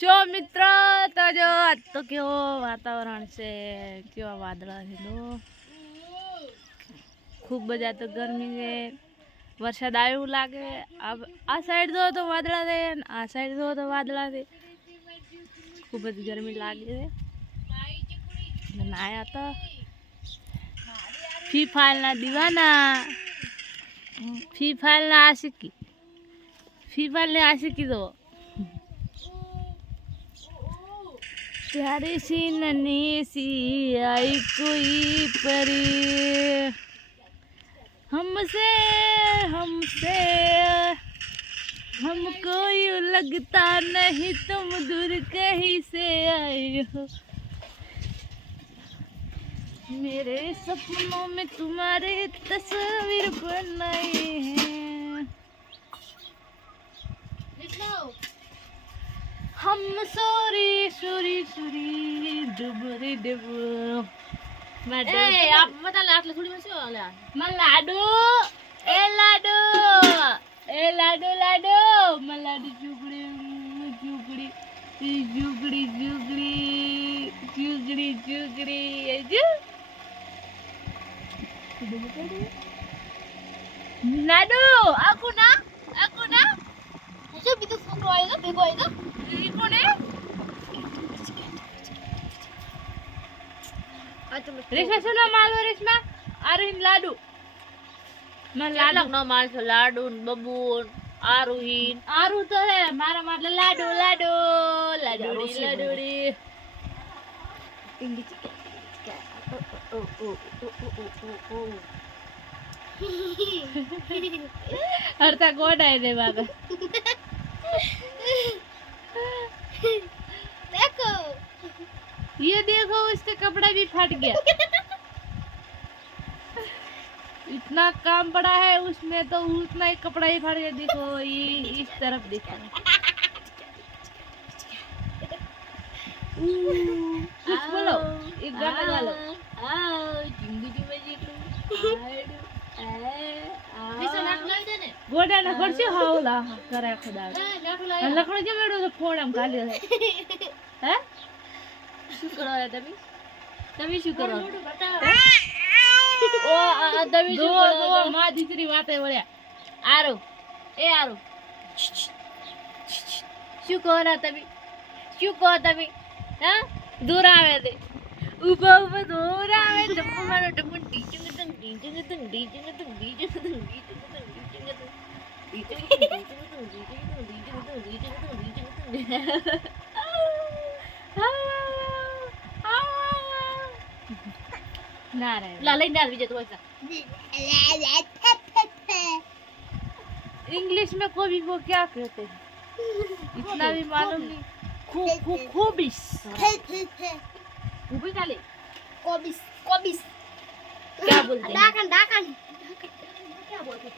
જો મિત્ર તો જો આજ તો કેવો વાતાવરણ છે, કેવા વાદળા છે, તો ખૂબ જ આ તો ગરમી છે. વરસાદ આવે એવું લાગે. આ સાઈડ જો તો વાદળા છે, આ સાઈડ જો તો વાદળા છે. ખૂબ જ ગરમી લાગે છે. આયા તો ફ્રી ફાયરના દીવાના, ફ્રી ફાયરના આશિકી, ફ્રી ફાયરની આશિકી દો प्यारी सी नन्ही सी आई कोई परी हमसे हमसे हमको यूं लगता नहीं तुम दूर कहीं से आए हो मेरे सपनों में तुम्हारे तस्वीर बनाई है हम सोरी सोरी सोरी डुबरी डुब आप बता लाडू थोड़ी में से वाला मैं लाडू ए लाडू लाडू मैं लाडू जुगड़ी जुगड़ी जुगड़ी जुगड़ी जुगड़ी जुगड़ी जू लाडू aku ना ऐसे भी तो फोन आएगा देखो आएगा ये कौन है रेशमा सुनो मालो रेशमा आरोहीन लाडू मैं लाडू ना माल से लाडू बबून आरोहीन आरू तो है मारा मतलब लाडू लाडू लाडूड़ी लाडूड़ी इंग्लिश ओ ओ ओ अर्था कोड है रे बाबा देखो ये देखो उसका कपड़ा भी फट गया इतना काम पड़ा है उसमें तो उतना ही कपड़ा ही फट गया देखो ये इस तरफ देखो कुछ बोलो एक गाना गा लो गोडाना करछे हावला करे खुदा लखड़ो जे मेडो तो फोन आम गाली है શું કરો તમે શું કરો ઓ તમે શું કરો માં દીકરી વાતે વળ્યા આરો એ આરો શું કહો તમે હા દૂર આવે તે ઉભા ઉભા દૂર આવે ડબ્બુ મારો ડબ્બુ ટીચિંગ તંગ ટીચિંગ તંગ ટીચિંગ તંગ ટીચિંગ તંગ ना रे ला ले ना विजय तो ऐसा इंग्लिश में कोबी को क्या कहते हैं इतना भी मालूम नहीं कोबिस कोबी डाले कोबिस क्या बोलते हैं डाकन क्या बोलते हैं